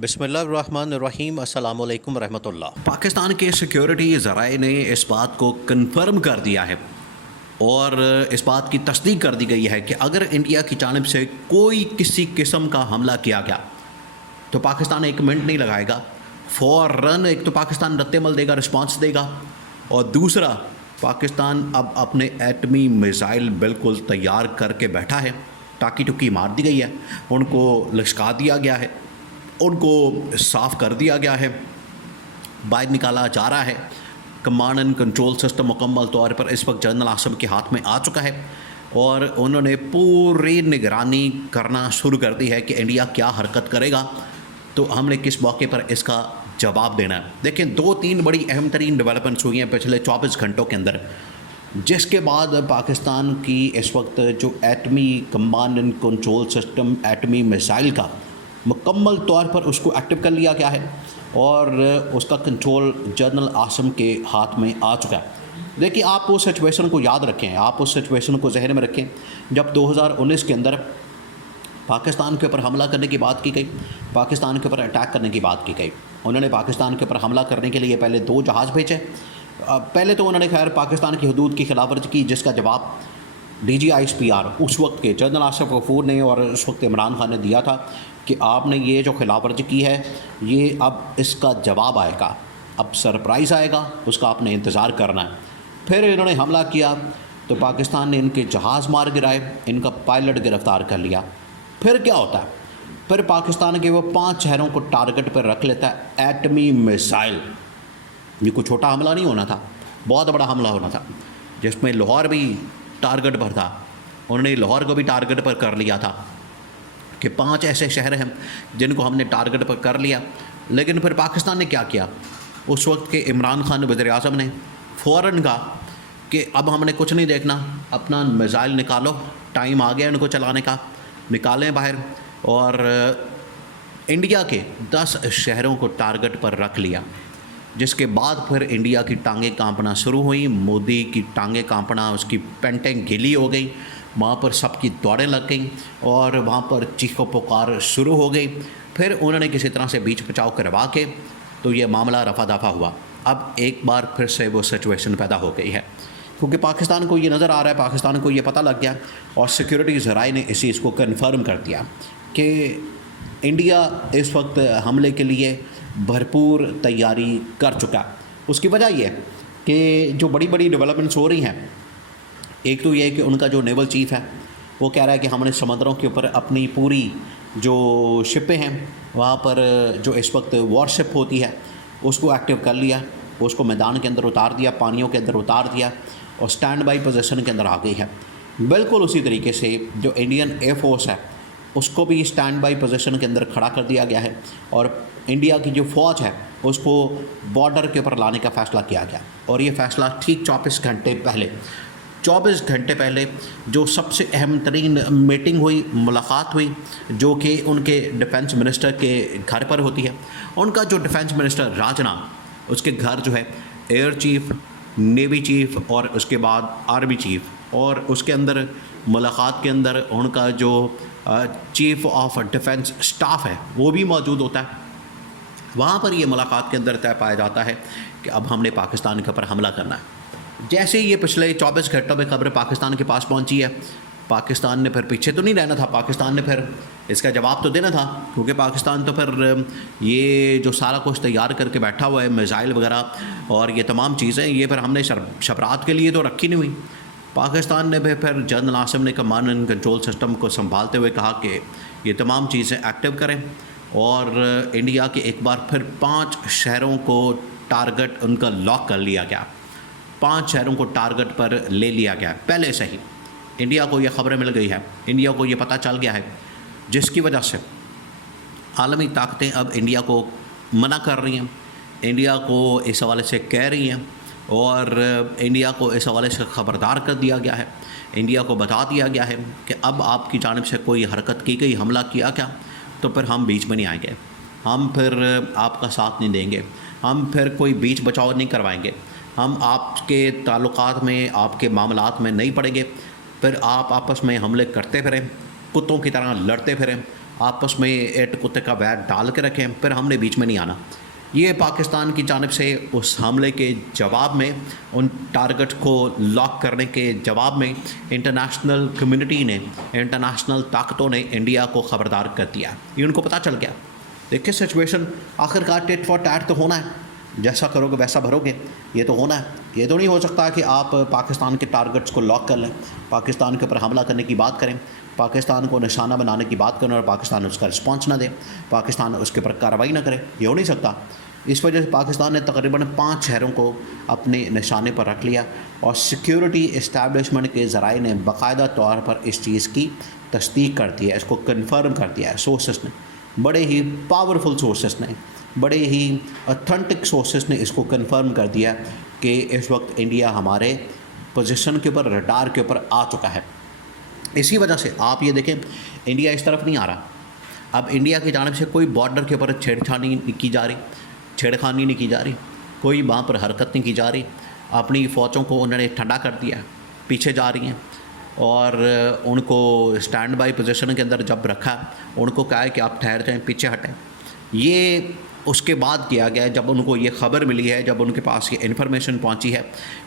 بسم اللہ الرحمن الرحیم۔ السلام علیکم ورحمۃ اللہ۔ پاکستان کے سیکیورٹی ذرائع نے اس بات کو کنفرم کر دیا ہے اور اس بات کی تصدیق کر دی گئی ہے کہ اگر انڈیا کی جانب سے کوئی کسی قسم کا حملہ کیا گیا تو پاکستان ایک منٹ نہیں لگائے گا، فوراً ایک تو پاکستان رد عمل دے گا، رسپانس دے گا، اور دوسرا پاکستان اب اپنے ایٹمی میزائل بالکل تیار کر کے بیٹھا ہے۔ ٹاکی ٹکی مار دی گئی ہے، ان کو لشکا دیا گیا ہے، ان کو صاف کر دیا گیا ہے، باہر نکالا جا رہا ہے۔ کمانڈ اینڈ کنٹرول سسٹم مکمل طور پر اس وقت جنرل عاصم کے ہاتھ میں آ چکا ہے اور انہوں نے پوری نگرانی کرنا شروع کر دی ہے کہ انڈیا کیا حرکت کرے گا تو ہم نے کس موقع پر اس کا جواب دینا ہے۔ دیکھیں، 2-3 بڑی اہم ترین ڈیولپمنٹس ہوئی ہیں پچھلے 24 گھنٹوں کے اندر، جس کے بعد پاکستان کی اس وقت جو ایٹمی کمانڈ اینڈ کنٹرول سسٹم ایٹمی میزائل کا مکمل طور پر اس کو ایکٹیو کر لیا گیا ہے اور اس کا کنٹرول جنرل عاصم کے ہاتھ میں آ چکا ہے۔ دیکھیے، آپ اس سچویشن کو یاد رکھیں، آپ اس سچویشن کو ذہن میں رکھیں جب 2019 کے اندر پاکستان کے اوپر حملہ کرنے کی بات کی گئی، پاکستان کے اوپر اٹیک کرنے کی بات کی گئی۔ انہوں نے پاکستان کے اوپر حملہ کرنے کے لیے پہلے 2 جہاز بھیجے۔ پہلے تو انہوں نے خیر پاکستان کی حدود کی خلاف ورزی کی، جس کا جواب DGISPR اس وقت کے جنرل آصف غفور نے اور اس وقت عمران خان نے دیا تھا کہ آپ نے یہ جو خلاف ورزی کی ہے یہ اب اس کا جواب آئے گا، اب سرپرائز آئے گا، اس کا آپ نے انتظار کرنا ہے۔ پھر انہوں نے حملہ کیا تو پاکستان نے ان کے جہاز مار گرائے، ان کا پائلٹ گرفتار کر لیا۔ پھر کیا ہوتا ہے؟ پھر پاکستان کے وہ 5 شہروں کو ٹارگٹ پر رکھ لیتا ہے ایٹمی میزائل۔ یہ کوئی چھوٹا حملہ نہیں ہونا تھا، بہت بڑا حملہ ہونا تھا، جس میں لاہور بھی ٹارگٹ پر تھا۔ انہوں نے لاہور کو بھی ٹارگٹ پر کر لیا تھا کہ 5 ایسے شہر ہیں جن کو ہم نے ٹارگٹ پر کر لیا۔ لیکن پھر پاکستان نے کیا کیا؟ اس وقت کے عمران خان وزیر اعظم نے فوراً کہا کہ اب ہم نے کچھ نہیں دیکھنا، اپنا میزائل نکالو، ٹائم آ گیا ان کو چلانے کا، نکالیں باہر۔ اور انڈیا کے 10 شہروں کو ٹارگٹ پر رکھ لیا، جس کے بعد پھر انڈیا کی ٹانگیں کانپنا شروع ہوئیں، مودی کی ٹانگیں کانپنا، اس کی پینٹیں گیلی ہو گئی، وہاں پر سب کی دوڑیں لگ گئیں اور وہاں پر چیخ و پکار شروع ہو گئی۔ پھر انہوں نے کسی طرح سے بیچ بچاؤ کروا کے تو یہ معاملہ رفع دفع ہوا۔ اب ایک بار پھر سے وہ سچویشن پیدا ہو گئی ہے، کیونکہ پاکستان کو یہ نظر آ رہا ہے، پاکستان کو یہ پتہ لگ گیا اور سیکیورٹی ذرائع نے اس چیز کو کنفرم کر دیا کہ انڈیا اس وقت حملے کے لیے بھرپور تیاری کر چکا۔ اس کی وجہ یہ ہے کہ جو بڑی بڑی ڈیولپمنٹس ہو رہی ہیں، ایک تو یہ ہے کہ ان کا جو نیول چیف ہے وہ کہہ رہا ہے کہ ہم نے سمندروں کے اوپر اپنی پوری جو شپیں ہیں وہاں پر جو اس وقت وار شپ ہوتی ہے اس کو ایکٹیو کر لیا، اس کو میدان کے اندر اتار دیا، پانیوں کے اندر اتار دیا اور سٹینڈ بائی پوزیشن کے اندر آ گئی ہے۔ بالکل اسی طریقے سے جو انڈین ایئر فورس ہے اس کو بھی سٹینڈ بائی پوزیشن کے اندر کھڑا کر دیا گیا ہے اور انڈیا کی جو فوج ہے اس کو بارڈر کے اوپر لانے کا فیصلہ کیا گیا۔ اور یہ فیصلہ ٹھیک 24 گھنٹے پہلے جو سب سے اہم ترین میٹنگ ہوئی، ملاقات ہوئی، جو کہ ان کے ڈیفنس منسٹر کے گھر پر ہوتی ہے۔ ان کا جو ڈیفنس منسٹر راجناتھ، اس کے گھر جو ہے ایئر چیف، نیوی چیف اور اس کے بعد آرمی چیف، اور اس کے اندر ملاقات کے اندر ان کا جو چیف آف ڈیفنس اسٹاف ہے وہ بھی موجود ہوتا ہے۔ وہاں پر یہ ملاقات کے اندر طے پایا جاتا ہے کہ اب ہم نے پاکستان کے اوپر حملہ کرنا ہے۔ جیسے یہ پچھلے 24 گھنٹوں میں خبر پاکستان کے پاس پہنچی ہے، پاکستان نے پھر پیچھے تو نہیں رہنا تھا، پاکستان نے پھر اس کا جواب تو دینا تھا، کیونکہ پاکستان تو پھر یہ جو سارا کچھ تیار کر کے بیٹھا ہوا ہے، میزائل وغیرہ اور یہ تمام چیزیں، یہ پھر ہم نے شبرات کے لیے تو رکھی نہیں ہوئی۔ پاکستان نے بھی پھر جنرل عاصم نے کمانڈ اینڈ کنٹرول سسٹم کو سنبھالتے ہوئے کہا کہ یہ تمام چیزیں ایکٹیو کریں، اور انڈیا کے ایک بار پھر 5 شہروں کو ٹارگٹ ان کا لاک کر لیا گیا، 5 شہروں کو ٹارگٹ پر لے لیا گیا پہلے سے ہی۔ انڈیا کو یہ خبریں مل گئی ہے، انڈیا کو یہ پتہ چل گیا ہے، جس کی وجہ سے عالمی طاقتیں اب انڈیا کو منع کر رہی ہیں، انڈیا کو اس حوالے سے کہہ رہی ہیں اور انڈیا کو اس حوالے سے خبردار کر دیا گیا ہے، انڈیا کو بتا دیا گیا ہے کہ اب آپ کی جانب سے کوئی حرکت کی گئی، حملہ کیا کیا، تو پھر ہم بیچ میں نہیں آئیں گے، ہم پھر آپ کا ساتھ نہیں دیں گے، ہم پھر کوئی بیچ بچاؤ نہیں کروائیں گے، ہم آپ کے تعلقات میں، آپ کے معاملات میں نہیں پڑیں گے، پھر آپ آپس میں حملے کرتے پھریں، کتوں کی طرح لڑتے پھریں، آپس میں ایٹ کتے کا ویٹ ڈال کے رکھیں، پھر ہم نے بیچ میں نہیں آنا۔ یہ پاکستان کی جانب سے اس حملے کے جواب میں، ان ٹارگٹ کو لاک کرنے کے جواب میں انٹرنیشنل کمیونٹی نے، انٹرنیشنل طاقتوں نے انڈیا کو خبردار کر دیا۔ یہ ان کو پتہ چل گیا۔ دیکھیں سچویشن آخر کار ٹیٹ فار ٹیٹ تو ہونا ہے، جیسا کرو گے ویسا بھرو گے، یہ تو ہونا ہے۔ یہ تو نہیں ہو سکتا کہ آپ پاکستان کے ٹارگٹس کو لاک کر لیں، پاکستان کے اوپر حملہ کرنے کی بات کریں، پاکستان کو نشانہ بنانے کی بات کریں اور پاکستان اس کا رسپانس نہ دے، پاکستان اس کے اوپر کارروائی نہ کرے، یہ ہو نہیں سکتا۔ اس وجہ سے پاکستان نے تقریباً 5 شہروں کو اپنے نشانے پر رکھ لیا، اور سیکیورٹی اسٹیبلشمنٹ کے ذرائع نے باقاعدہ طور پر اس چیز کی تصدیق کر دی ہے، اس کو کنفرم کر دیا ہے۔ سورسز نے، بڑے ہی پاورفل سورسز نے، بڑے ہی اتھینٹک سورسز نے اس کو کنفرم کر دیا کہ اس وقت انڈیا ہمارے پوزیشن کے اوپر، ریڈار کے اوپر آ چکا ہے۔ اسی وجہ سے آپ یہ دیکھیں انڈیا اس طرف نہیں آ رہا۔ اب انڈیا کی جانب سے کوئی بارڈر کے اوپر چھیڑخانی نہیں کی جا رہی، کوئی وہاں پر حرکت نہیں کی جا رہی۔ اپنی فوجوں کو انہوں نے ٹھنڈا کر دیا، پیچھے جا رہی ہیں، اور ان کو اسٹینڈ بائی پوزیشن کے اندر جب رکھا، ان کو کہا ہے کہ آپ ٹھہر جائیں، پیچھے ہٹیں۔ یہ اس کے بعد کیا گیا ہے جب ان کو یہ خبر ملی ہے، جب ان کے پاس یہ انفارمیشن پہنچی ہے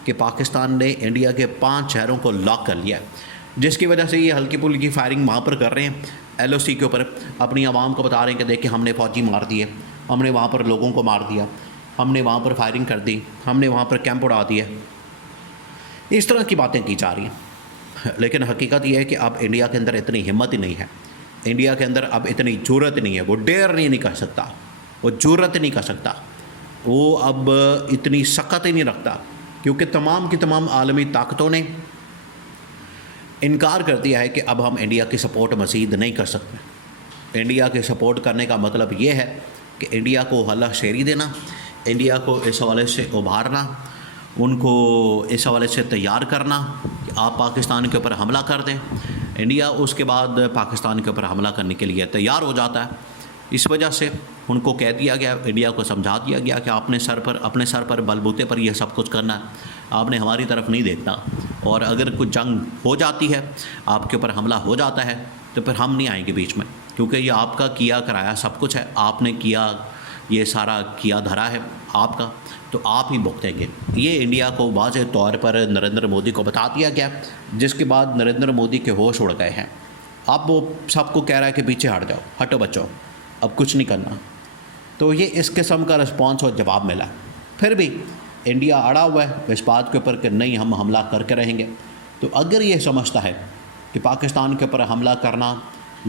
کہ پاکستان نے انڈیا کے 5 شہروں کو لاک کر لیا ہے، جس کی وجہ سے یہ ہلکی پھلکی فائرنگ وہاں پر کر رہے ہیں، ایل او سی کے اوپر اپنی عوام کو بتا رہے ہیں کہ دیکھیں ہم نے فوجی مار دیے، ہم نے وہاں پر لوگوں کو مار دیا، ہم نے وہاں پر فائرنگ کر دی، ہم نے وہاں پر کیمپ اڑا دیا۔ اس طرح کی باتیں کی جا رہی ہیں، لیکن حقیقت یہ ہے کہ اب انڈیا کے اندر اتنی ہمت ہی نہیں ہے، انڈیا کے اندر اب اتنی جرأت نہیں ہے، وہ ڈیئر نہیں کر سکتا، وہ جرأت نہیں کر سکتا، وہ اب اتنی سخت ہی نہیں رکھتا، کیونکہ تمام کی تمام عالمی طاقتوں نے انکار کر دیا ہے کہ اب ہم انڈیا کی سپورٹ مزید نہیں کر سکتے۔ انڈیا کے سپورٹ کرنے کا مطلب یہ ہے کہ انڈیا کو ہلا شیری دینا، انڈیا کو اس حوالے سے ابھارنا، ان کو اس حوالے سے تیار کرنا کہ آپ پاکستان کے اوپر حملہ کر دیں۔ انڈیا اس کے بعد پاکستان کے اوپر حملہ کرنے کے لیے تیار ہو جاتا ہے۔ اس وجہ سے ان کو کہہ دیا گیا، انڈیا کو سمجھا دیا گیا کہ اپنے سر پر بل بوتے پر یہ سب کچھ کرنا ہے، آپ نے ہماری طرف نہیں دیکھنا، اور اگر کوئی جنگ ہو جاتی ہے، آپ کے اوپر حملہ ہو جاتا ہے، تو پھر ہم نہیں آئیں گے بیچ میں، کیونکہ یہ آپ کا کیا کرایا سب کچھ ہے، آپ نے کیا، یہ سارا کیا دھرا ہے آپ کا، تو آپ ہی بھگتیں گے۔ یہ انڈیا کو واضح طور پر نریندر مودی کو بتا دیا گیا، جس کے بعد نریندر مودی کے ہوش اڑ گئے ہیں۔ اب وہ سب کو کہہ رہا ہے کہ پیچھے ہٹ جاؤ، ہٹو بچو، اب کچھ نہیں کرنا۔ تو یہ اس قسم کا رسپانس اور جواب ملا۔ پھر بھی انڈیا اڑا ہوا ہے اس بات کے اوپر کہ نہیں، ہم حملہ کر کے رہیں گے۔ تو اگر یہ سمجھتا ہے کہ پاکستان کے اوپر حملہ کرنا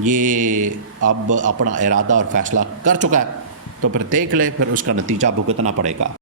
یہ اب اپنا ارادہ اور فیصلہ کر چکا ہے، تو پھر دیکھ لے، پھر اس کا نتیجہ بھگتنا پڑے گا۔